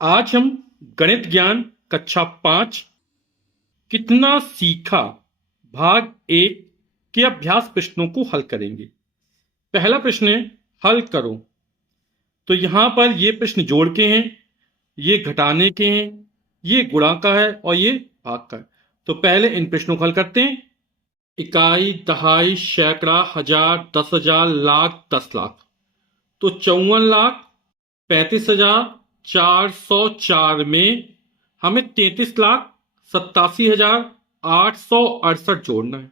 आज हम गणित ज्ञान कक्षा 5 कितना सीखा भाग 1 के अभ्यास प्रश्नों को हल करेंगे। पहला प्रश्न है हल करो। तो यहां पर ये प्रश्न जोड़ के हैं, ये घटाने के हैं, ये गुणा का है और ये भाग का है। तो पहले इन प्रश्नों को हल करते हैं। इकाई, दहाई, सैकड़ा, हजार, 10,000, लाख, 10 लाख। तो 54,35,404 में हमें 33,87,868 जोड़ना है।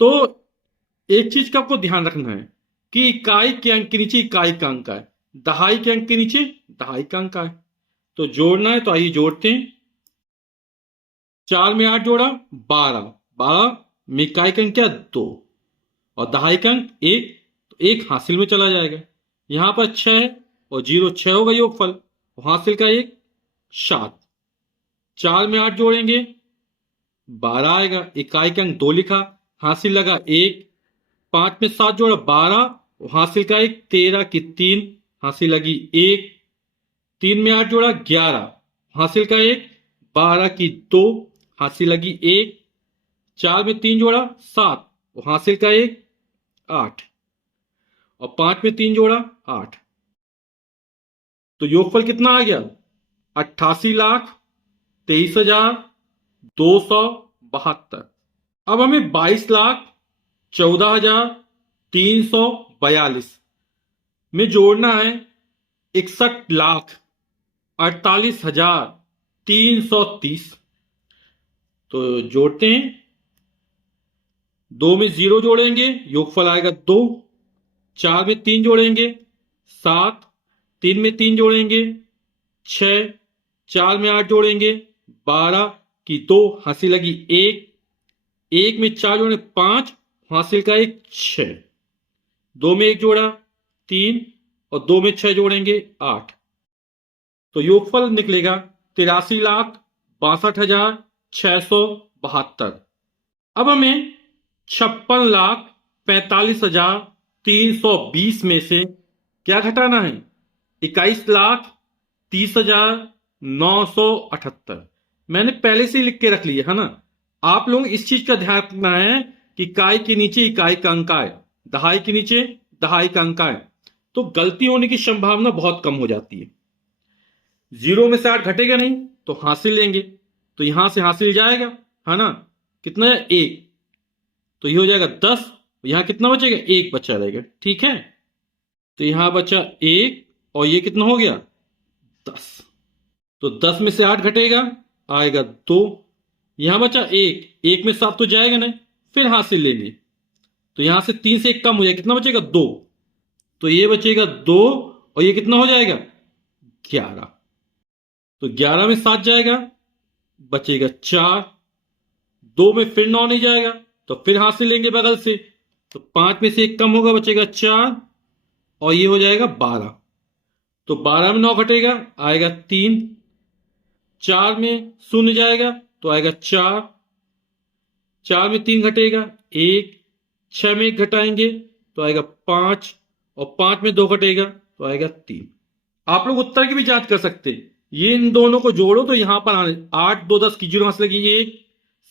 तो एक चीज का आपको ध्यान रखना है कि इकाई के अंक के नीचे इकाई का अंक है, दहाई के अंक के नीचे दहाई का अंक है। तो जोड़ना है, तो आइए जोड़ते हैं। 4 में 8 जोड़ा 12, 12 में इकाई का अंक क्या 2 और दहाई का अंक 1, तो 1 हासिल में चला जाएगा। यहां पर 6 है और 0 6 होगा योगफल, हासिल का 1 7। 4 में 8 जोड़ेंगे 12 आएगा, इकाई का अंक 2 लिखा, हासिल लगा 1। 5 में 7 जोड़ा 12, हासिल का 1 13 की 3, हासिल लगी 1। 3 में 8 जोड़ा 11, हासिल का 1 12 की 2, हासिल लगी 1। 4 में 3 जोड़ा 7, हासिल का 1 8 और 5 में 3 जोड़ा 8। तो योगफल कितना आ गया 88,23,272। अब हमें 22,14,342 में जोड़ना है 61,48,330। तो जोड़ते हैं। 2 में 0 जोड़ेंगे, योगफल आएगा 2। 4 में 3 जोड़ेंगे 7, 3 में 3 जोड़ेंगे 6, 4 में 8 जोड़ेंगे 12 की 2, हासिल लगी 1। 1 में 4 जोड़े 5, हासिल का 1 6। 2 में 1 जोड़ा 3 और 2 में 6 जोड़ेंगे 8। तो योगफल निकलेगा 83,62,672। अब हमें 56,45,320 में से क्या घटाना है 21,30,978। मैंने पहले से ही लिख के रख लिया है ना। आप लोग इस चीज का ध्यान रखना है कि इकाई के नीचे इकाई का अंक आए, दहाई के नीचे दहाई का अंक आए, तो गलती होने की संभावना बहुत कम हो जाती है। 0 में से 8 घटेगा नहीं तो हासिल लेंगे, तो यहां से हासिल जाएगा है ना। कितना है 1, तो ये हो जाएगा 10। यहां कितना बचेगा 1 बचा रहेगा, ठीक है। तो यहां बचा 1 और ये कितना हो गया 10। तो 10 में से 8 घटेगा आएगा 2। यहां बचा 1, 1 में 7 तो जाएगा नहीं, फिर हासिल लेंगे। तो यहां से 3 से 1 कम हो जाएगा, कितना बचेगा 2। तो ये बचेगा 2 और ये कितना हो जाएगा 11। तो 11 में 7 जाएगा, बचेगा 4। 2 में फिर 9 नहीं जाएगा, तो फिर हासिल लेंगे बगल से। तो 5 में से 1 कम होगा, बचेगा 4 और ये हो जाएगा 12। तो 12 में 9 घटेगा आएगा 3। 4 में 0 जाएगा तो आएगा 4। 4 में 3 घटेगा 1। 6 में 1 घटाएंगे तो आएगा 5 और 5 में 2 घटेगा तो आएगा 3। आप लोग उत्तर की भी जांच कर सकते हैं। ये इन दोनों को जोड़ो तो यहां पर आने 8 2 10 की 0 हासिल लगी 1,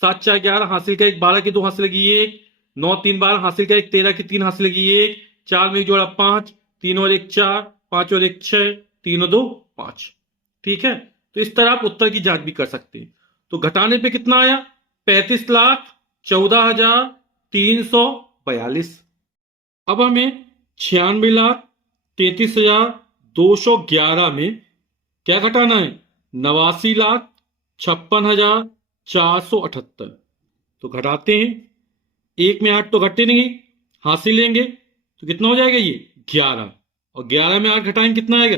7 4 11 हासिल का 1, 12 की 2 हासिल लगी 1, 9 3 12 हासिल का 1, 13 की 3 हासिल लगी 1, 4 में 1 जोड़ा 5, 3 और 1 4, 5 और 1 6, 3 और 2 5। ठीक है, तो इस तरह आप उत्तर की जांच भी कर सकते हैं। तो घटाने पे कितना आया 35,14,342। अब हमें 96,33,211 में क्या घटाना है 89,56,478। तो घटाते हैं। 1 में 8 तो घटे नहीं, हासिल लेंगे तो कितना हो जाएगा ये 11 और 11 में 8 घटाएंगे कितना आएगा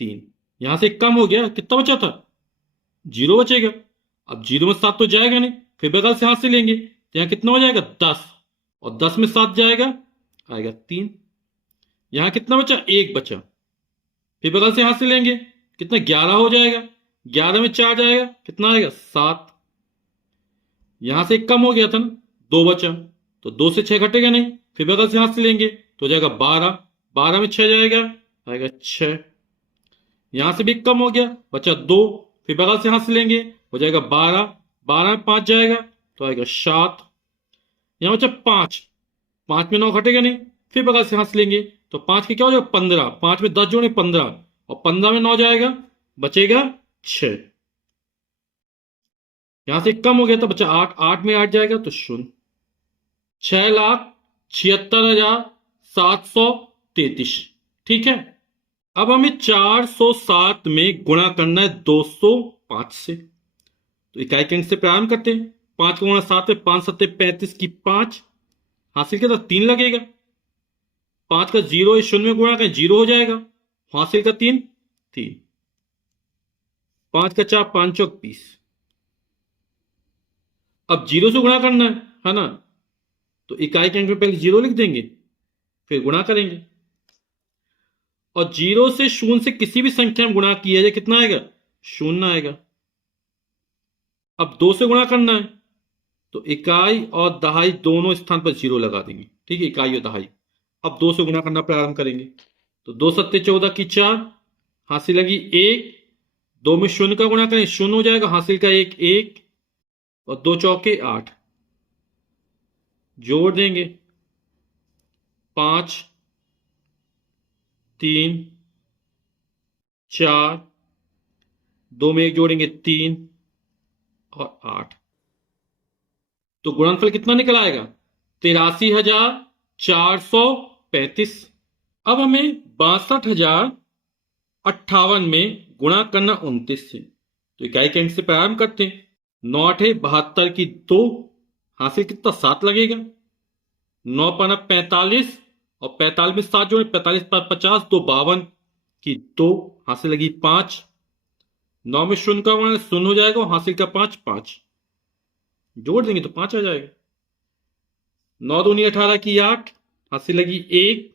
3। यहां से 1 कम हो गया, कितना बचा था 0 बचेगा। अब 0 में 7 तो जाएगा नहीं, फिर बगल से हासिल लेंगे तो यहां कितना हो जाएगा 10 और 10 में 7 जाएगा आएगा 3। यहां कितना बचा 1 बचा, फिर बगल से हासिल लेंगे कितना 11 हो जाएगा। 11 में 4 जाएगा कितना आएगा 7। यहां से 1 कम हो गया था ना 2 बचा, तो 2 से 6 घटेगा नहीं, फिर बगल से हासिल लेंगे तो हो जाएगा 12। 12 में 6 जाएगा आएगा 6। यहां से भी कम हो गया, बचा 2। फिर बगल से यहां से लेंगे, हो जाएगा 12। 12 में 5 जाएगा तो आएगा 7। यहां बचा 5। 5 में 9 घटेगा नहीं। फिर बगल से यहां से लेंगे तो 5 के क्या हो जाएगा 15। 5 में 10 जोड़े 15, और 15 में 9 जाएगा, बचेगा 6। यहां से कम हो गया तो बचा 8। 8 में 8 जाएगा तो 0। 6,76,733। ठीक है। अब हमें 407 में गुणा करना है 205 से। तो इकाई के अंक से प्रारंभ करते हैं। 5 का गुणा 7 है, 5 7 35 की 5 हासिल किया तो 3 लगेगा। 5 का 0 शून्य में गुणा करें 0 हो जाएगा, हासिल का 3 3। 5 का 4 5 चौक 20। अब 0 से गुणा करना है ना, तो इकाई के अंक में पहले 0 लिख देंगे, फिर गुणा करेंगे। और 0 से 0 से किसी भी संख्या में गुणा किया जाए कितना आएगा 0 आएगा। अब 2 से गुणा करना है तो इकाई और दहाई दोनों स्थान पर 0 लगा देंगे। ठीक है, इकाई और दहाई। अब 2 से गुणा करना प्रारंभ करेंगे तो 2 सत्ते 14 की 4 हासिल लगी 1। 2 में 0 का गुणा करें 0 हो जाएगा, हासिल का 1 1, और 2 चौके 8। जोड़ देंगे 5 3 4, 2 में 1 जोड़ेंगे 3 और 8। तो गुणनफल कितना निकल आएगा 83,435। अब हमें 62,058 में गुणा करना 29 से। तो इकाई के अंक से प्रारंभ करते हैं। 9 8 72 की 2 हासिल कितना 7 लगेगा। 9 पाना 45, और 45 में 7 जोड़े 45 पर 50, 2 52 की 2 हासिल लगी 5। 9 में 0 का गुणा 0 हो जाएगा, हासिल का 5 5। जोड़ देंगे तो 5 आ जाएगा। 9 दूनी 18 की 8 हासिल लगी 1।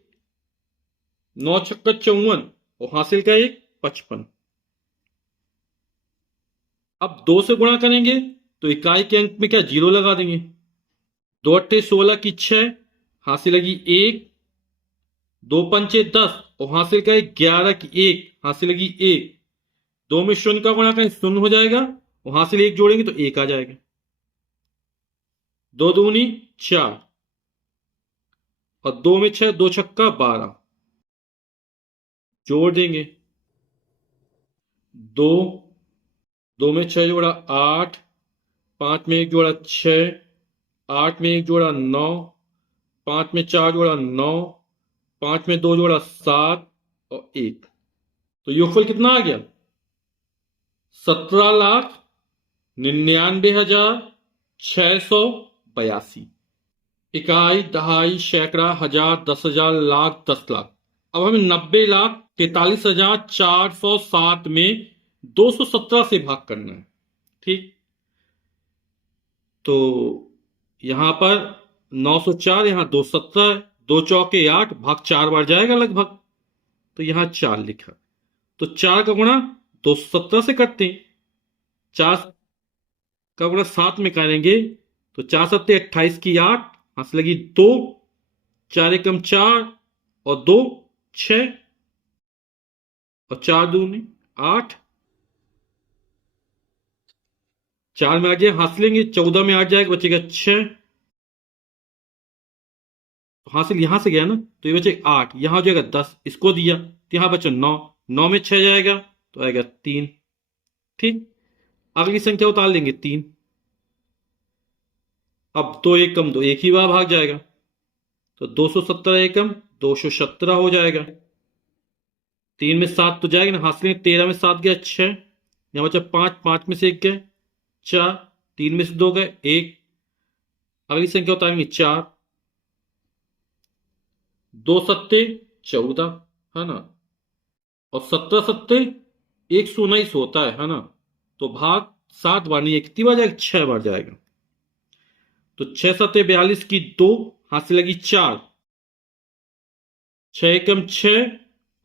9 छक्का 54, और हासिल का 1 55। अब 2 से गुणा करेंगे तो इकाई के अंक में क्या 0 लगा देंगे। 2 अट्ठे 16 की 6 हासिल लगी 1। 2 पंचे 10, और हासिल का 11 की 1 हासिल लगी 1। 2 में 0 का गुणा करें 0 हो जाएगा, और हासिल 1 जोड़ेंगे तो 1 आ जाएगा। 2 दूनी 4, और 2 में 6, 2 छक्का 12। जोड़ देंगे 2 2 में 6 जोड़ा 8, 5 में 1 जोड़ा 6, 8 में 1 जोड़ा 9, 5 में 4 जोड़ा 9, 5 में 2 जोड़ा 7 और 1। तो योगफल कितना आ गया 17,99,682। इकाई दहाई सैकड़ा हजार 10,000 लाख 10 लाख। अब हमें 90,43,407 में 217 से भाग करना है। ठीक, तो यहां पर 904, यहां 217 है। 2 चौके 8, भाग 4 बार जाएगा लगभग, तो यहां 4 लिखा। तो 4 का गुणा 217 से करते हैं। 4 का गुणा 7 में करेंगे तो 4 सत्ते 28 की 8 हाथ लगी 2। 4 एकम 4, और 2 6, और 4 दूनी 8। 4 में 8 जाए हासिल लेंगे, 14 में 8 जाएगा, बचेगा 6। हासिल यहां से गया ना, तो ये बचेगा 8। यहां हो जाएगा 10, इसको दिया तो यहां बचा 9। 9 में 6 जाएगा तो आएगा 3। ठीक, अगली संख्या उतार लेंगे 3। अब 2 एकम 2 एक ही बार भाग जाएगा, तो 217 एकम 217 हो जाएगा। 3 में 7 तो जाएगा ना, हासिल 13 में 7 गया 6। यहां बचा 5, 5 में से 1 गए 4, 3 में से 2 गए 1। अगली संख्या उतारेंगे 4। 2 सत्ते 14 है ना, और 17 सत्ते 119 होता है ना, तो भाग 7 बार नहीं, कितनी बार जाएगा 6 बार जाएगा। तो 6 सत्ते 42 की 2 हासिल लगी 4। 6 एकम 6,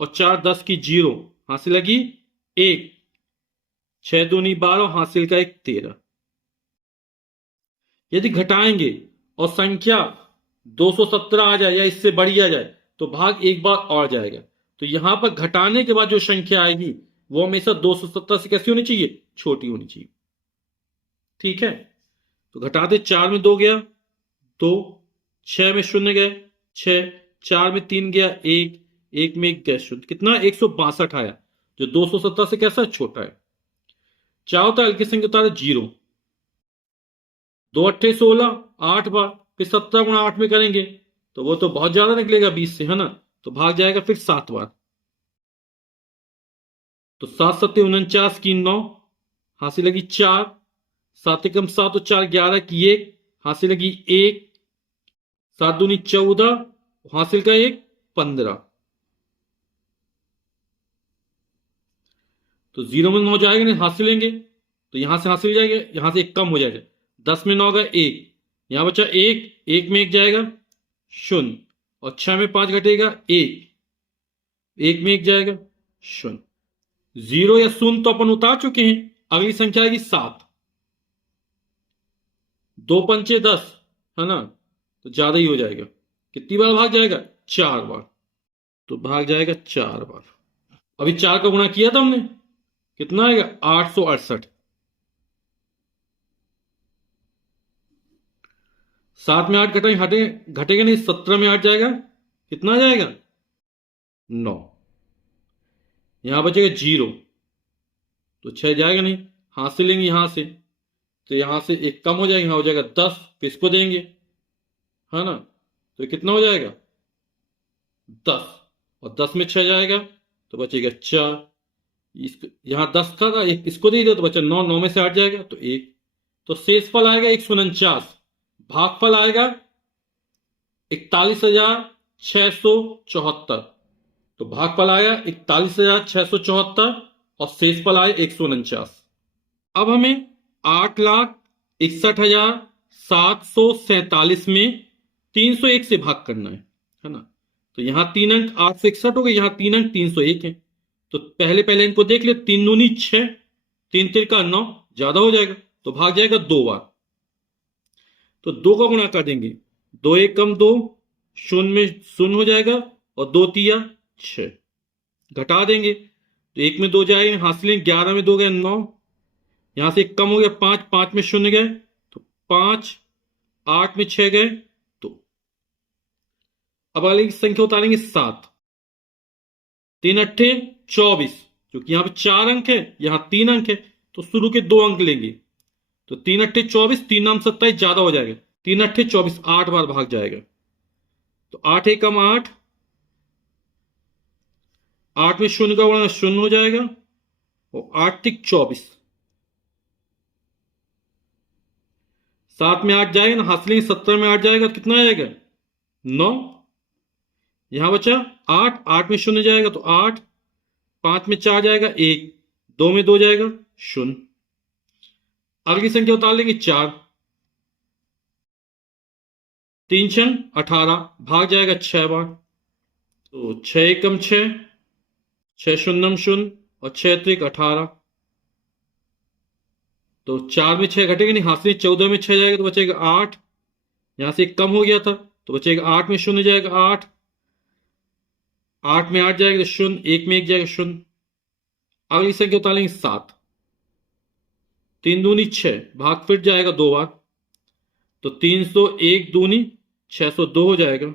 और 4 10 की 0 हासिल लगी 1। 6 दूनी 12, हासिल का 1 13। यदि घटाएंगे और संख्या 217 आ जाए या इससे बढ़ी आ जाए तो भाग एक बार और जाएगा। तो यहां पर घटाने के बाद जो संख्या आएगी वो हमेशा 270 से कैसी होनी चाहिए, छोटी होनी चाहिए। ठीक है, तो घटा दे, 4 में 2 गया 2, 6 में 0 गए 6, 4 में 3 गया 1, 1 में 1 गया 0, कितना 162 आया, जो 270 से कैसा छोटा है। क्या होता है हल्की संख्या उतारे 0, 2 अट्ठे 16, 8 बार, फिर 17 गुणा 8 में करेंगे तो वो तो बहुत ज्यादा निकलेगा 20 से, है ना, तो भाग जाएगा फिर 7 बार। तो 7 सत्ते 49 की 9, हासिल लगी 4, 7 एकम 7 और 4 11 की 1, हासिल लगी 1, 7 दूनी 14, हासिल का 1 15। तो 0 में 9 जाएगा नहीं, हासिल लेंगे तो यहां से हासिल जाएगा, यहां से 1 कम हो जाएगा, 10 में 9 गया 1, यहां बचा 1, 1 में 1 जाएगा 0, और 6 में 5 घटेगा 1, 1 में 1 जाएगा 0। 0 या 0 तो अपन उतार चुके हैं, अगली संख्या आएगी 7, 2 पंचे 10, है ना, तो ज्यादा ही हो जाएगा, कितनी बार भाग जाएगा 4 बार, तो भाग जाएगा 4 बार। अभी 4 का गुणा किया था हमने, कितना आएगा 868। 7 में 8 घटेगा, घटेगा नहीं, 17 में 8 जाएगा, कितना जाएगा 9, यहां बचेगा 0, तो 6 जाएगा नहीं, हासिल लेंगे यहां से, तो यहां से 1 कम हो जाएगा, यहां हो जाएगा 10, तो इसको देंगे, है ना, तो ये कितना हो जाएगा 10, और 10 में 6 जाएगा तो बचेगा 4, यहां 10 का था, एक इसको दे दिया तो बचा 9, 9 में से 8 जाएगा तो 1, तो शेषफल आएगा 149, भागफल आएगा 41,674, तो भागफल आया 41,674 और शेषफल आया 149। अब हमें 8,61,747 में 301 से भाग करना है ना, तो यहां 3 अंक 861 हो गए, यहां 3 अंक 301 है, तो पहले इनको देख ले, 3 दूनी 6, 3 तिरका 9, ज्यादा हो जाएगा तो भाग जाएगा 2 बार, तो 2 का गुणा कर देंगे, 2 1 कम 2, 0 में 0 हो जाएगा, और 2 तिया 6, घटा देंगे तो 1 में 2 जाएगा, हासिल 11 में 2 गए 9, यहां से 1 कम हो गया 5, 5 में 0 गए तो 5, 8 में 6 गए तो, अब अगली संख्या उतारेंगे 7, 3 अट्ठे 24, क्योंकि यहां पे 4 अंक है, यहां 3 अंक है, तो शुरू के 2 अंक लेंगे, तो 3 अट्ठे 24, 3 नाम 27 ज्यादा हो जाएगा, 3 अट्ठे 24, 8 बार भाग जाएगा, तो 8 एकम 8, 8 में 0 का गुणा 0 हो जाएगा, और 8 तिक 24, 7 में 8 जाएगा ना, हासिल 17 में 8 जाएगा, कितना आएगा 9, यहां बचा 8, 8 में 0 जाएगा तो 8, 5 में 4 जाएगा 1, 2 में 2 जाएगा 0, अगली संख्या उतार लेंगे 4, 3 6 18, भाग जाएगा 6 बार, तो 6 एकम 6, 6 शून्यम 0 और 6 त्रिक 18, तो 4 में 6 घटेगा नहीं, हासिल 14 में 6 जाएगा तो बचेगा 8, यहां से 1 कम हो गया था तो बचेगा 8 में 0 जाएगा 8, 8 में 8 जाएगा तो 0, 1 में 1 जाएगा 0, अगली संख्या उतार लेंगे 7, 3 दूनी 6, भाग फिर जाएगा 2 बार, तो 301 दूनी 602 हो जाएगा,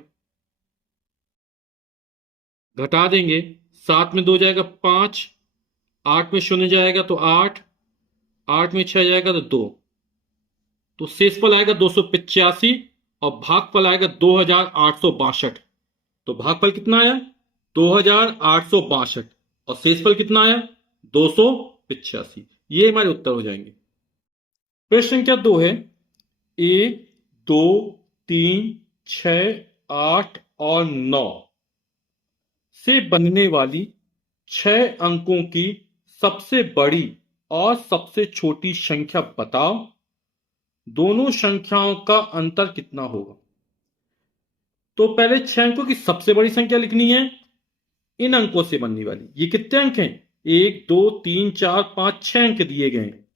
घटा देंगे, 7 में 2 जाएगा 5, 8 में 0 जाएगा तो 8, 8 में 6 जाएगा तो 2, तो शेषफल आएगा 285 और भागफल आएगा 2862, तो भागफल कितना आया 2862 और शेषफल कितना आया 285, ये हमारे उत्तर हो जाएंगे। प्रश्न संख्या 2 है, 1 2 3 6 8 और 9 से बनने वाली 6 अंकों की सबसे बड़ी और सबसे छोटी संख्या बताओ, दोनों संख्याओं का अंतर कितना होगा। तो पहले 6 अंकों की सबसे बड़ी संख्या लिखनी है, इन अंकों से बनने वाली, ये कितने अंक हैं 1 2 3 4 5 6 अंक दिए गए हैं,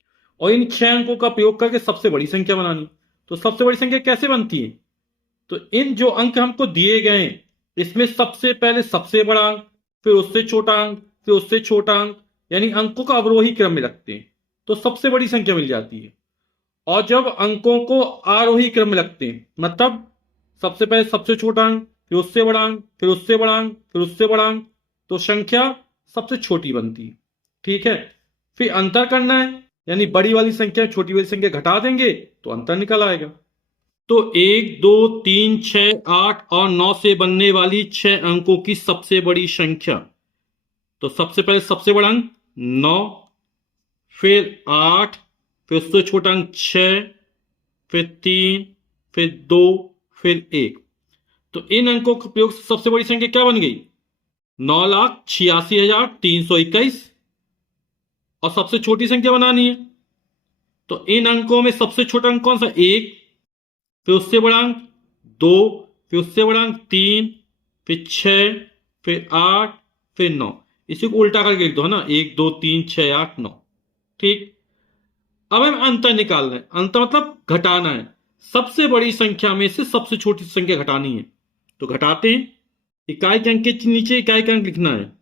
और इन 6 अंकों का प्रयोग करके सबसे बड़ी संख्या बनानी। तो सबसे बड़ी संख्या कैसे बनती है, तो इन जो अंक हमको दिए गए हैं इसमें सबसे पहले सबसे बड़ा अंक, फिर उससे छोटा अंक, फिर उससे छोटा अंक, यानी अंकों का अवरोही क्रम में रखते हैं तो सबसे बड़ी संख्या मिल जाती है। और जब अंकों को आरोही क्रम में रखते हैं, मतलब सबसे पहले सबसे छोटा अंक, फिर उससे बड़ा अंक, फिर उससे बड़ा अंक, फिर उससे बड़ा अंक, तो संख्या सबसे छोटी बनती है। ठीक है, फिर अंतर करना है, यानी बड़ी वाली संख्या छोटी वाली संख्या घटा देंगे तो अंतर निकल आएगा। तो 1, 2, 3, 6, 8 और 9 से बनने वाली 6 अंकों की सबसे बड़ी संख्या, तो सबसे पहले सबसे बड़ा अंक 9, फिर 8, फिर उससे छोटा अंक 6, फिर 3, फिर 2, फिर 1। तो इन अंकों के प्रयोग से सबसे बड़ी संख्या क्या बन गई? 9,86,321। और सबसे छोटी संख्या बनानी है, तो इन अंकों में सबसे छोटा अंक कौन सा? 1, फिर उससे बड़ा अंक 2, फिर उससे बड़ा अंक 3, फिर 6, फिर 8, फिर 9। इसी को उल्टा करके लिख दो, है ना, 1, 2, 3, 6, 8, 9। ठीक, अब हम अंतर निकालना है। अंतर मतलब घटाना है, सबसे बड़ी संख्या में से सबसे छोटी संख्या घटानी है। तो घटाते हैं, इकाई के अंक के नीचे इकाई का अंक लिखना है,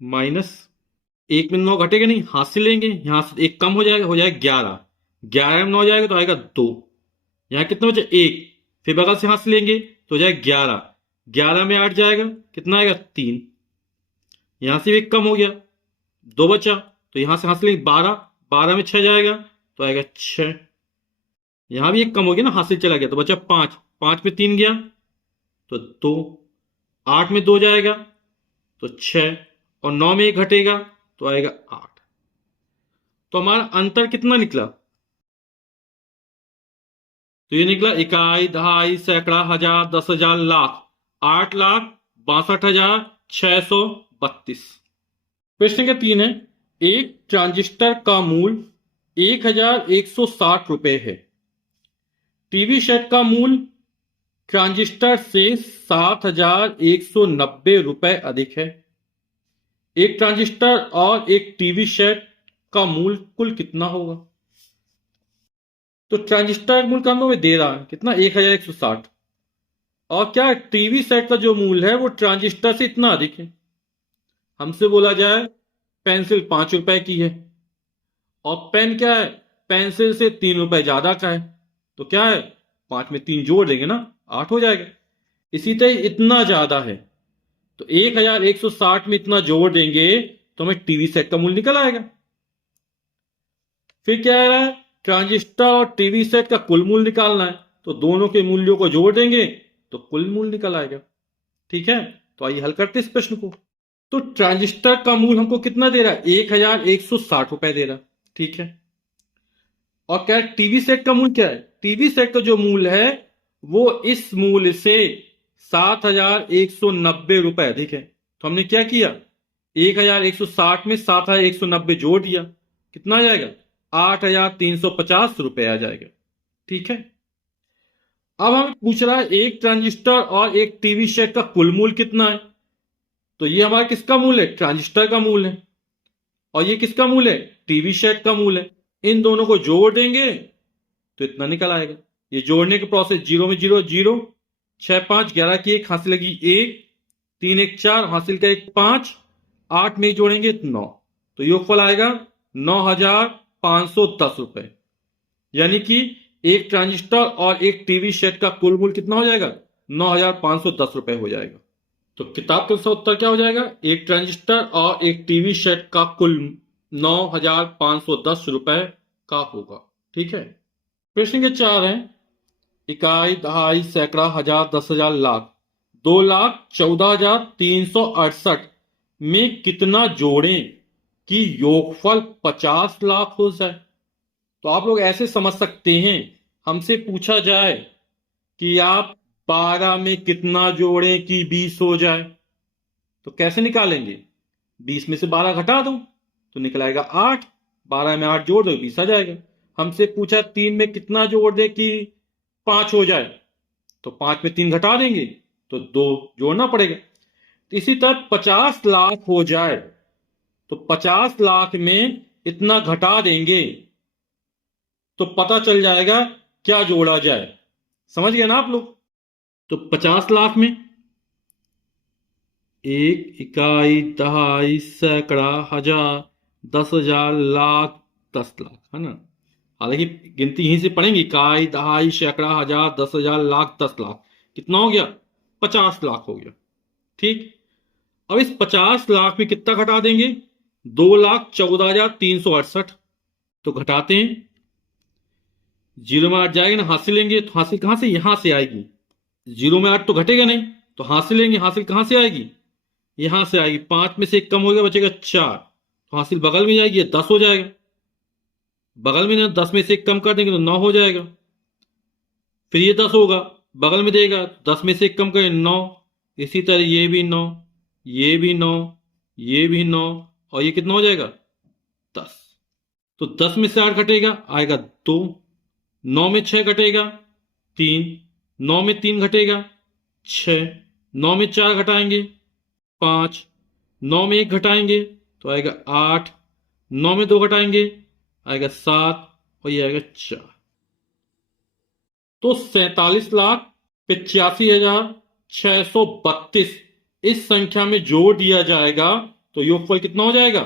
माइनस। 1 में 9 घटेगा नहीं, हाथ से लेंगे, यहां से एक कम हो जाएगा 11। 11 में 9 जाएगा तो आएगा 2। यहां कितना बचा? 1। फिर बगल से हाथ से लेंगे तो हो जाएगा 11। 11 में 8 जाएगा, कितना आएगा? 3। यहां से भी एक कम हो गया, 2 बचा, तो यहां से हाथ से लेंगे 12। 12 में 6 जाएगा तो आएगा 6। यहां भी एक कम हो गया ना, हाथ से चला गया, तो बचा 5। 5 में 3 गया तो 2। 8 में 2 जाएगा तो 6, और 9 में 1 घटेगा तो आएगा 8। तो हमारा अंतर कितना निकला? तो ये निकला इकाई, दहाई, सैकड़ा, हजार, 10,000, लाख। 8,62,632। प्रश्न संख्या 3 है, एक ट्रांजिस्टर का मूल्य 1,160 रुपए है। टीवी सेट का मूल्य ट्रांजिस्टर से 7,190 रुपए अधिक है। एक ट्रांजिस्टर और एक टीवी सेट का मूल्य कुल कितना होगा? तो ट्रांजिस्टर मूल्य का हम लोग दे रहा है कितना? 1,160। और क्या टीवी सेट का जो मूल्य है वो ट्रांजिस्टर से इतना अधिक है। हमसे बोला जाए पेंसिल 5 रुपए की है और पेन क्या है? पेंसिल से 3 रुपए ज्यादा का है, तो क्या है? 5 में 3 जोड़ देंगे ना, 8 हो जाएगा। इसी तरह इतना ज्यादा है तो 1,160 में इतना जोड़ देंगे तो हमें टीवी सेट का मूल्य निकल आएगा। फिर क्या है? ट्रांजिस्टर और टीवी सेट का कुल मूल्य निकालना है, तो दोनों के मूल्यों को जोड़ देंगे तो कुल मूल्य निकल आएगा। ठीक है, तो आइए हल करते हैं इस प्रश्न को। तो ट्रांजिस्टर का मूल्य हमको कितना दे रहा है? 1,160 रुपए दे रहा है। ठीक है, और क्या टीवी सेट का मूल्य क्या है? टीवी सेट का जो मूल्य है वो इस मूल्य से 7,190 रुपए अधिक है। तो हमने क्या किया? 1,160 में 7,190 जोड़ दिया, कितना आ जाएगा? 8,350 रुपए आ जाएगा। ठीक है, अब हमें पूछ रहा है एक ट्रांजिस्टर और एक टीवी सेट का कुल मूल्य कितना है। तो ये हमारा किसका मूल्य है? ट्रांजिस्टर का मूल्य है। और ये किसका मूल्य है? टीवी सेट का मूल्य है। इन दोनों को जोड़ देंगे तो इतना निकल आएगा। ये जोड़ने के प्रोसेस, 0 में 0 0, 6 5 11 की 1 हासिल लगी 1, 3 1 4 हासिल का 1 5, 8 में जोड़ेंगे तो 9, तो योगफल आएगा 9,510 रुपए। यानी कि एक ट्रांजिस्टर और एक टीवी सेट का कुल मूल्य कितना हो जाएगा? 9,510 रुपए हो जाएगा। तो किताब का उत्तर क्या हो जाएगा? एक ट्रांजिस्टर और एक टीवी सेट का कुल 9,510 रुपए का होगा। ठीक है, प्रश्न के 4 है, इकाई, दहाई, सैकड़ा, हजार, 10,000, लाख। 2,14,368 में कितना जोड़ें कि योगफल 50 लाख हो जाए? तो आप लोग ऐसे समझ सकते हैं, हमसे पूछा जाए कि आप 12 में कितना जोड़ें कि 20 हो जाए, तो कैसे निकालेंगे? 20 में से 12 घटा दो तो निकल आएगा 8। 12 में 8 जोड़ दो 20 आ जाएगा। हमसे पूछा 3 में कितना जोड़ दे कि 5 हो जाए, तो 5 में 3 घटा देंगे तो 2 जोड़ना पड़ेगा। तो इसी तरह 50 लाख हो जाए तो 50 लाख में इतना घटा देंगे तो पता चल जाएगा क्या जोड़ा जाए। समझ गए ना आप लोग? तो 50 लाख में एक, इकाई, दहाई, सैकड़ा, हजार, 10,000, लाख, 10 लाख, है ना। हालांकि गिनती यहीं से पढ़ेंगे, इकाई, दहाई, सैकड़ा, हजार, 10,000, लाख, 10 लाख। कितना हो गया? 50 लाख हो गया। ठीक। अब इस 50 लाख में कितना घटा देंगे? 2,14,368। तो घटाते हैं, जीरो में 8 जाएगा ना, हासिल लेंगे तो हासिल कहां से? यहां से आएगी। जीरो में 8 तो घटेगा नहीं, तो हासिल लेंगे, हासिल कहां से आएगी? यहां से आएगी। 5 में से 1 कम हो गया, बचेगा 4, तो हासिल बगल में जाएगी, 10 हो जाएगा। बगल में ना 10 में से 1 कम कर देंगे तो 9 हो जाएगा। फिर ये 10 होगा, बगल में देगा, 10 में से 1 कम करें 9। इसी तरह ये भी 9, ये भी 9, ये भी 9, और ये कितना हो जाएगा? 10। तो 10 में से 8 घटेगा, आएगा 2। 9 में 6 घटेगा, 3। 9 में 3 घटेगा, 6। 9 में 4 घटाएंगे, 5। 9 में 1 घटाएंगे तो आएगा 8। 9 में 2 घटाएंगे आएगा 7, और ये आएगा 4। तो 47,85,632 इस संख्या में जोड़ दिया जाएगा तो योगफल कितना हो जाएगा?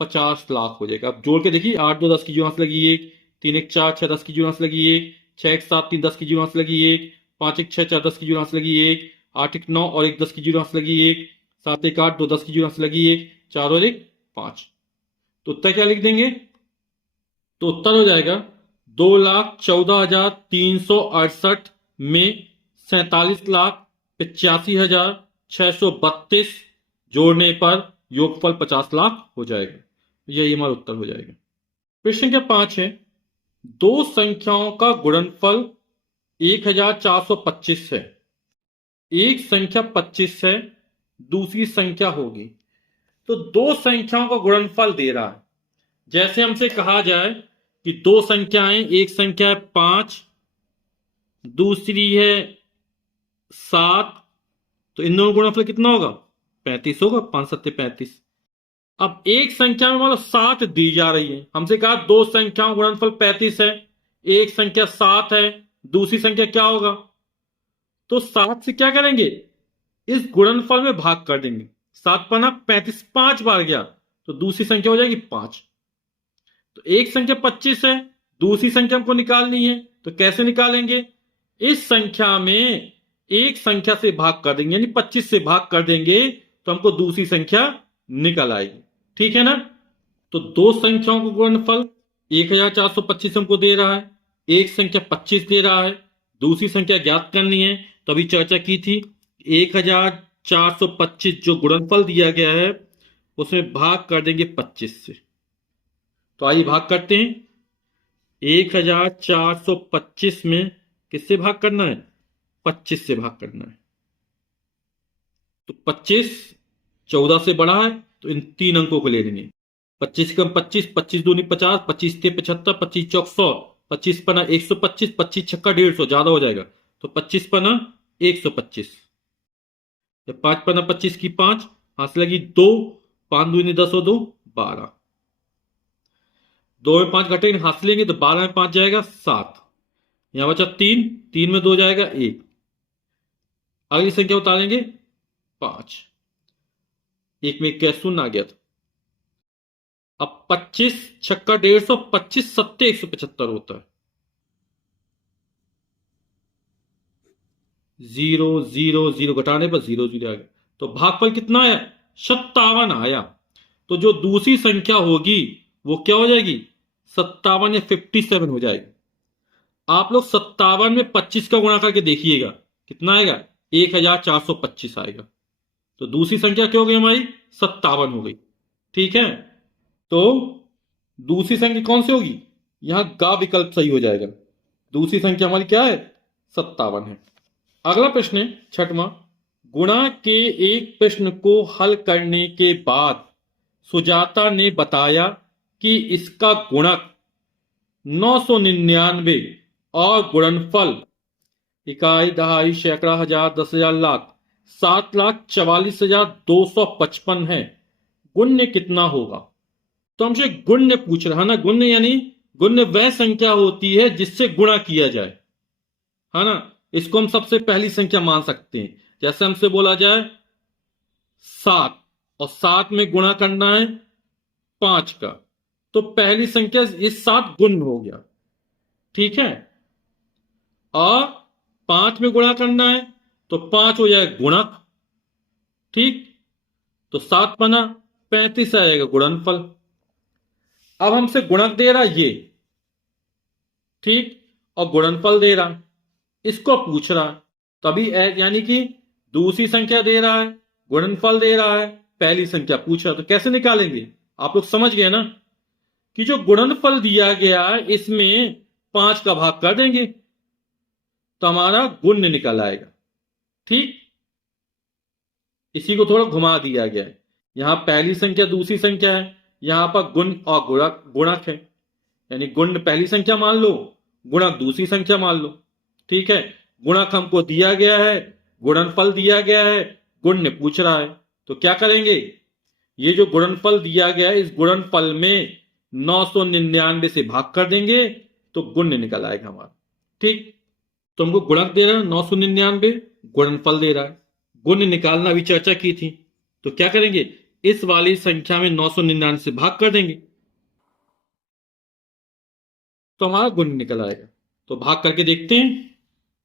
50 लाख हो जाएगा। अब जोड़ के देखिए, 8 2 10 की जुड़ांस लगी 1, 3 1 4 6 10 की जुड़ांस लगी 1, 6 1 7 3 10 की जुड़ांस लगी 1, 5 1 6 4 10 की जुड़ांस लगी 1, 8 1 9 और 1 10 की जुड़ांस लगी 1, 7 1 8 2 10 की जुड़ांस लगी 1, 4 और 1 5। तो उत्तर क्या लिख देंगे? तो उत्तर हो जाएगा 2,14,368 में 47,85,632 जोड़ने पर योगफल 50 लाख हो जाएगा। यही हमारा उत्तर हो जाएगा। प्रश्न संख्या 5 है, दो संख्याओं का गुणनफल 1,425 है। एक संख्या 25 है, दूसरी संख्या होगी। तो दो संख्याओं का गुणनफल दे रहा है। जैसे हमसे कहा जाए कि दो संख्याएं, एक संख्या है 5, दूसरी है 7, तो इन दोनों का गुणनफल कितना होगा? 35 होगा। 5 7 35। अब एक संख्या में मतलब 7 दी जा रही है। हमसे कहा दो संख्याओं का गुणनफल 35 है, एक संख्या 7 है, दूसरी संख्या क्या होगा? तो 7 से क्या करेंगे? इस गुणनफल में भाग कर देंगे। 7 पन्ना 35 5 बार गया, तो दूसरी संख्या हो जाएगी 5। तो एक संख्या 25 है, दूसरी संख्या हमको निकालनी है, तो कैसे निकालेंगे? इस संख्या में एक संख्या से भाग कर देंगे, यानी 25 से भाग कर देंगे तो हमको दूसरी संख्या निकल आएगी। ठीक है ना। तो दो संख्याओं का गुणनफल 1,425 हमको दे रहा है, एक संख्या 25 दे रहा है, दूसरी संख्या ज्ञात करनी है। तो अभी चर्चा की थी, 1,425 जो गुणनफल दिया गया है उसमें भाग कर देंगे 25 से। तो आइए भाग करते हैं। 1,425 में किससे भाग करना है? 25 से भाग करना है। तो 25 14 से बड़ा है, तो इन 3 अंकों को ले लेंगे। 25 कम 25, 25 दूनी 50, 25 ते 75, 25 चौक 100, 25 पना 125, 25 छक्का 150, ज्यादा हो जाएगा। तो 25 पना 125, 5 पना 25 की 5, हाथ लगी 2, 5 दूनी 10 और 2 12। 2 में 5 घटेंगे, हाथ लेंगे तो 12 में 5 जाएगा 7। यहां बचा 3, 3 में 2 जाएगा 1। अगली संख्या उतारेंगे 5, 1 में 1 का शून्य आ गया था। अब 25 छक्का 150, 25 सत्ते 175 होता है। 0 0 0 घटाने पर 0 0 आ गया। तो भागफल कितना आया? 57 आया। तो जो दूसरी संख्या होगी वो क्या हो जाएगी? 57 या 57 हो जाएगी। आप लोग 57 में 25 का गुणा करके देखिएगा कितना आएगा? 1,425 आएगा। तो दूसरी संख्या क्या हो गई हमारी? 57 हो गई। ठीक है। तो दूसरी संख्या कौन सी होगी? यहां गा विकल्प सही हो जाएगा। दूसरी संख्या हमारी क्या है? 57 है। अगला प्रश्न है 6वां, गुणा के एक प्रश्न को हल करने के बाद सुजाता ने बताया कि इसका गुणक 999 और गुणनफल इकाई, दहाई, सैकड़ा, हजार, 10,000, लाख 7,44,255 है। गुण्य कितना होगा? तो हमसे गुण्य पूछ रहा है ना। गुण्य यानी गुण्य वह संख्या होती है जिससे गुणा किया जाए, है ना। इसको हम सबसे पहली संख्या मान सकते हैं। जैसे हमसे बोला जाए 7 और 7 में गुणा करना है 5 का, तो पहली संख्या ये 7 गुण हो गया, ठीक है। और 5 में गुणा करना है तो 5 हो जाएगा गुणक, ठीक। तो 7 बना 35 आएगा गुणनफल। अब हमसे गुणक दे रहा ये, ठीक, और गुणनफल दे रहा, इसको पूछ रहा। तभी यानी कि दूसरी संख्या दे रहा है, गुणनफल दे रहा है, पहली संख्या पूछ रहा, तो कैसे निकालेंगे? आप लोग समझ गए ना कि जो गुणनफल दिया गया है इसमें 5 का भाग कर देंगे तो हमारा गुण्य निकल आएगा, ठीक। इसी को थोड़ा घुमा दिया गया है, यहां पहली संख्या दूसरी संख्या है, यहां पर गुण और गुणक है, यानी गुण पहली संख्या मान लो, गुणक दूसरी संख्या मान लो, ठीक है। गुणक हमको दिया गया है, गुणनफल दिया गया है, गुण्य पूछ रहा है, तो क्या करेंगे? ये जो गुणनफल दिया गया है इस गुणनफल में 999 से भाग कर देंगे तो गुण्य निकल आएगा हमारा, ठीक। तो हमको गुणक दे रहा है 999, गुणनफल दे रहा है, गुण्य निकालना अभी चर्चा की थी, तो क्या करेंगे? इस वाली संख्या में 999 से भाग कर देंगे तो हमारा गुण्य निकल आएगा। तो भाग करके देखते हैं,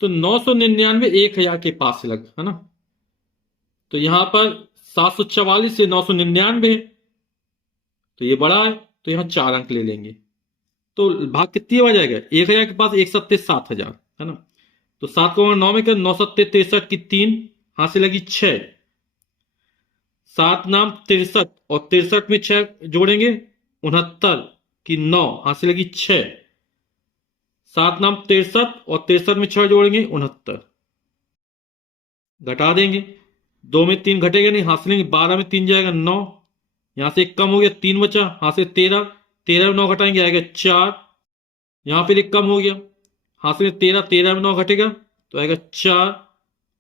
तो 999 1000 के पास लग, है ना। तो यहां पर 744 से 999 है, तो ये बड़ा है, तो यहां 4 अंक ले लेंगे, तो भाग कितनी बार जाएगा? 1000 के पास 1 सत्ते 7000, है ना। तो 7 को 9 में कर, 9 सत्ते 63 की 3, हाथ से लगी 6, 7 नाम 63 और 63 में 6 जोड़ेंगे 69 की 9, हाथ से लगी 6, 7 नाम 63 और 63 में 6 जोड़ेंगे 69, घटा देंगे, 2 में 3 घटेगा नहीं, हाथ से लेंगे, 12 में 3 जाएगा 9, यहां से 1 कम हो गया 3 बचा, हाथ से 13, 13 में 9 घटाएंगे आएगा 4, यहां फिर 1 कम हो गया, हाथ से 13, 13 में 9 घटेगा तो आएगा 4,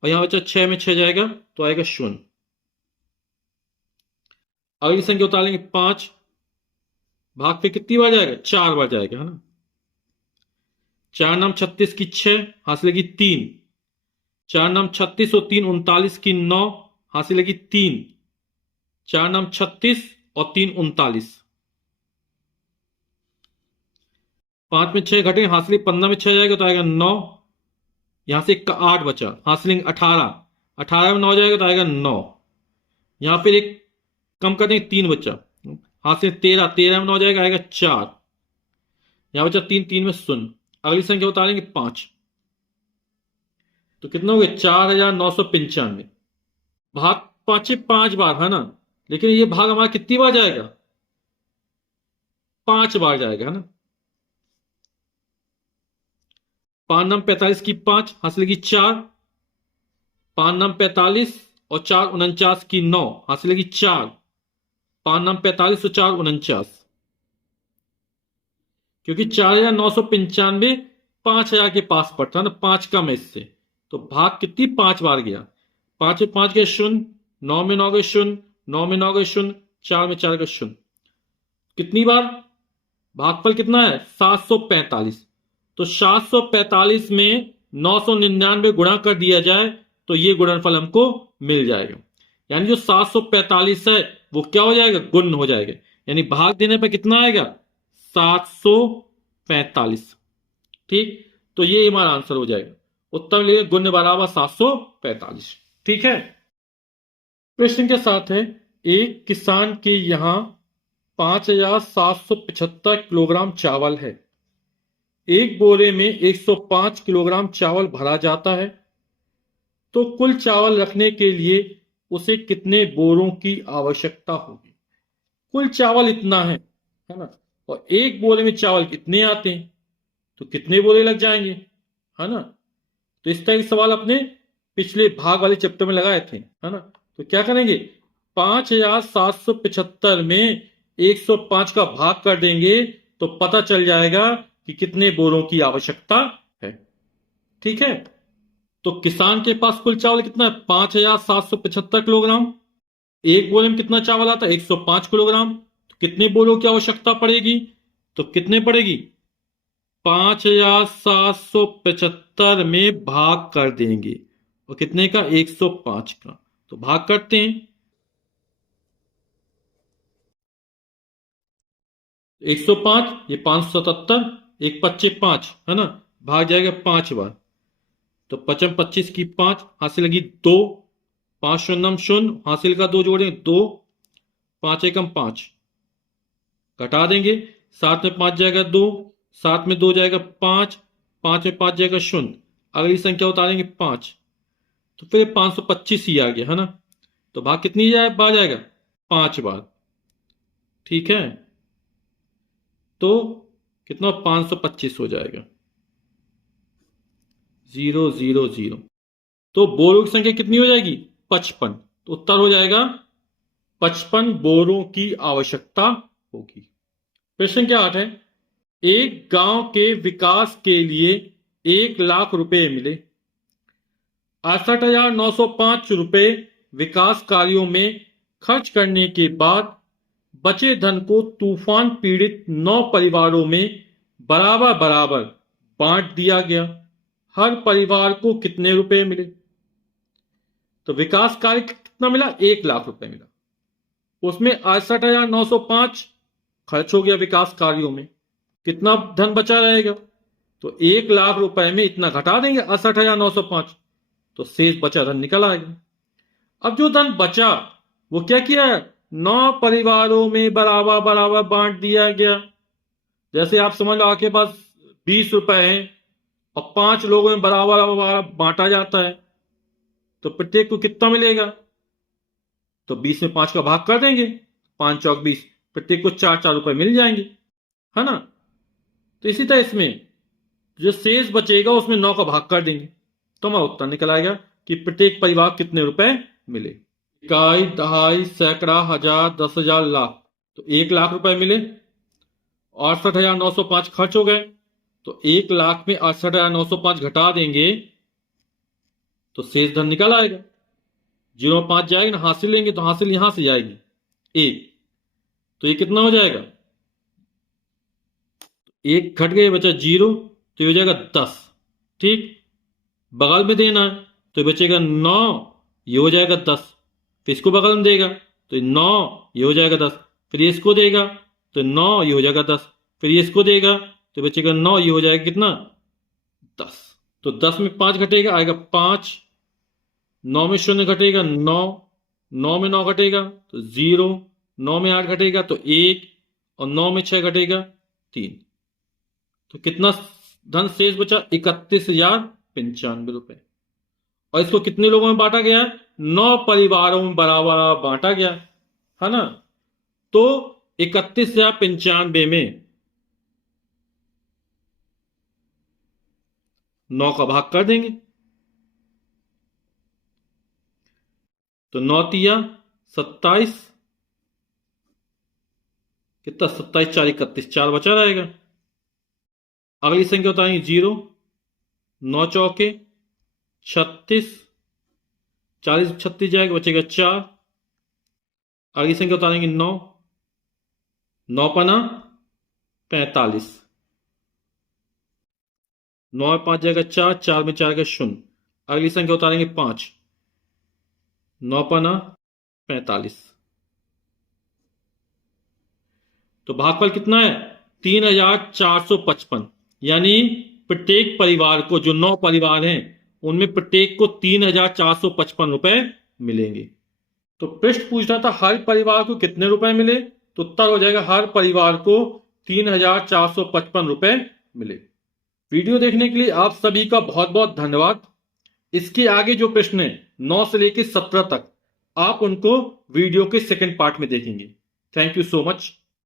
और यहां बचा 6 में 6 जाएगा तो आएगा 0। अगली संख्या उतारेंगे 5, भाग पे कितनी बार जाएगा? 4 बार जाएगा, है ना। 4 नाम 36 की 6, हाथ से लगी 3, 4 नाम 36 और 3 39 की 9, हाथ से लगी 3, 4 नाम 36 और 3 39, 5 में 6 घटे, हाथ से 15 में 6 जाएगा तो आएगा 9, यहां से 8 बचा, हाथ से लेंगे 18, 18 में 9 जाएगा तो आएगा 9, यहां फिर 1 कम कर देंगे 3 बचा, हाथ से 13, 13 में 9 जाएगा आएगा 4, यहां बचा 3, 3 में 0। अगली संख्या उतारेंगे 5, तो कितना हो गया? 4995। भाग 5 बार, है ना, लेकिन ये भाग हमारा कितनी बार जाएगा? 5 बार जाएगा, है ना। 5 नाम 45 की 5, हाथ से लगी 4, 5 नाम 45 और 4 49 की 9, हाथ से लगी 4, 5 नाम 45 और 4 49, क्योंकि 4995 5000 के पास पड़ता है ना, 5 कम है इससे, तो भाग कितनी 5 बार गया, 5 में 5 गए 0, 9 में 9 गए 0, 9 में 9 गए 0, 4 में 4 गए 0, कितनी बार? भागफल कितना है? 745। तो 745 में 999 गुणा कर दिया जाए तो ये गुणनफल हमको मिल जाएगा, यानी जो 745 है वो क्या हो जाएगा? गुण हो जाएगा, यानी भाग देने पर कितना आएगा? 745, ठीक। तो ये हमारा आंसर हो जाएगा, उत्तर लिखे गुण बराबर 745, ठीक है। प्रश्न के साथ है, एक किसान के यहां 5775 किलोग्राम चावल है, एक बोरे में 105 किलोग्राम चावल भरा जाता है, तो कुल चावल रखने के लिए उसे कितने बोरों की आवश्यकता होगी? कुल चावल इतना है ना, और एक बोरे में चावल कितने आते हैं, तो कितने बोरे लग जाएंगे, है ना। तो इस तरह के सवाल अपने पिछले भाग वाले चैप्टर में लगाए थे, है ना। तो क्या करेंगे? 5775 में 105 का भाग कर देंगे तो पता चल जाएगा कि कितने बोरों की आवश्यकता है, ठीक है। तो किसान के पास कुल चावल कितना है? 5775 किलोग्राम, एक बोरे में कितना चावल आता है? 105 किलोग्राम, तो कितने बोरों की आवश्यकता पड़ेगी? तो कितने पड़ेगी? 5775 में भाग कर देंगे, और कितने का? 105 का, तो भाग करते हैं, 105, ये 577, एक 25 5 है ना, भाग जाएगा 5 बार। तो 55 25 की 5, हासिल लगी 2, 5 शून्यम शून्य, हासिल का 2 जोड़े 2, 5 एकम 5, घटा देंगे, 7 में 5 जाएगा 2, 7 में 2 जाएगा 5, 5 में 5 जाएगा 0, अगली संख्या उतारेंगे 5, तो फिर 525 ही आ गया है ना। तो भाग कितनी बार जाएगा? 5 बार। ठीक है, तो कितना 525 हो जाएगा, 000। तो बोरों की संख्या कितनी हो जाएगी? 55। तो उत्तर हो जाएगा 55 बोरों की आवश्यकता होगी। प्रश्न क्या 8 है, एक गांव के विकास के लिए 1,00,000 रुपए मिले। 68,905 रुपए विकास कार्यों में खर्च करने के बाद बचे धन को तूफान पीड़ित 9 परिवारों में बराबर बराबर बांट दिया गया। हर परिवार को कितने रुपए मिले? तो विकास कार्य कितना मिला? 1,00,000 रुपए मिला। उसमें 68,905 खर्च हो गया विकास कार्यों में, कितना धन बचा रहेगा? तो 1,00,000 रुपए में इतना घटा देंगे 68,905, तो शेष बचा धन निकल आएगा। अब जो धन बचा वो क्या किया है? 9 परिवारों में बराबर बराबर बांट दिया गया। जैसे आप समझ लो आपके पास 20 रुपए हैं और 5 लोगों में बराबर बराबर बांटा जाता है, तो प्रत्येक को कितना मिलेगा? तो 20 में 5 का भाग कर देंगे, 5 चौक 20, प्रत्येक को 4-4 रुपए मिल जाएंगे, है ना। तो इसी तरह इसमें जो शेष बचेगा उसमें 9 का भाग कर देंगे, तो हमारा उत्तर निकल आएगा कि प्रत्येक परिवार कितने रुपए मिले। इकाई, दहाई, सैकड़ा, हजार, 10,000, लाख। तो 1,00,000 रुपए मिले, 68,905 खर्च हो गए, तो 1,00,000 में 68,905 घटा देंगे तो शेष धन निकल आएगा। 0.5 जाएगी ना, हासिल लेंगे तो हासिल यहां से जाएगी 1, तो ये कितना हो जाएगा? 1 घट गए, बचा 0, तो ये हो जाएगा 10। ठीक, बगल में देना है तो बचेगा 9, ये हो जाएगा 10। फिर इसको बगल में देगा तो 9, ये हो जाएगा 10। फिर ये इसको देगा तो 9, ये हो जाएगा 10। फिर ये इसको देगा तो बचेगा 9, ये हो जाएगा कितना? 10। तो 10 में 5 घटेगा, आएगा 5, 9 में 0 घटेगा 9, 9 में 9 घटेगा तो 0, 9 में 8 घटेगा तो 1, और 9 में 6 घटेगा 3। तो कितना धन शेष बचा? 31,095 रुपए। और इसको कितने लोगों में बांटा गया? 9 परिवारों में बराबर बांटा गया, है ना। तो 31,095 में 9 का भाग कर देंगे, तो 9 तिया 27, कितना? 27 4 31, 4 बचा रहेगा। अगली संख्या बताएंगे 0, 9 चौके 36, 40 36 जाएगा, बचेगा 4। अगली संख्या उतारेंगे 9, 9 पना 45, 9 में 5 जाएगा 4, 4 में 4 का 0। अगली संख्या उतारेंगे 5, 9 पना 45। तो भागफल कितना है? 3,455। यानी प्रत्येक परिवार को, जो 9 परिवार हैं उनमें प्रत्येक को 3,455 रुपए मिलेंगे। तो प्रश्न पूछ रहा था हर परिवार को कितने रुपए मिले, तो उत्तर हो जाएगा हर परिवार को 3,455 रुपए मिले। वीडियो देखने के लिए आप सभी का बहुत बहुत धन्यवाद। इसके आगे जो प्रश्न है 9 से लेकर 17 तक, आप उनको वीडियो के सेकंड पार्ट में देखेंगे। Thank you so much.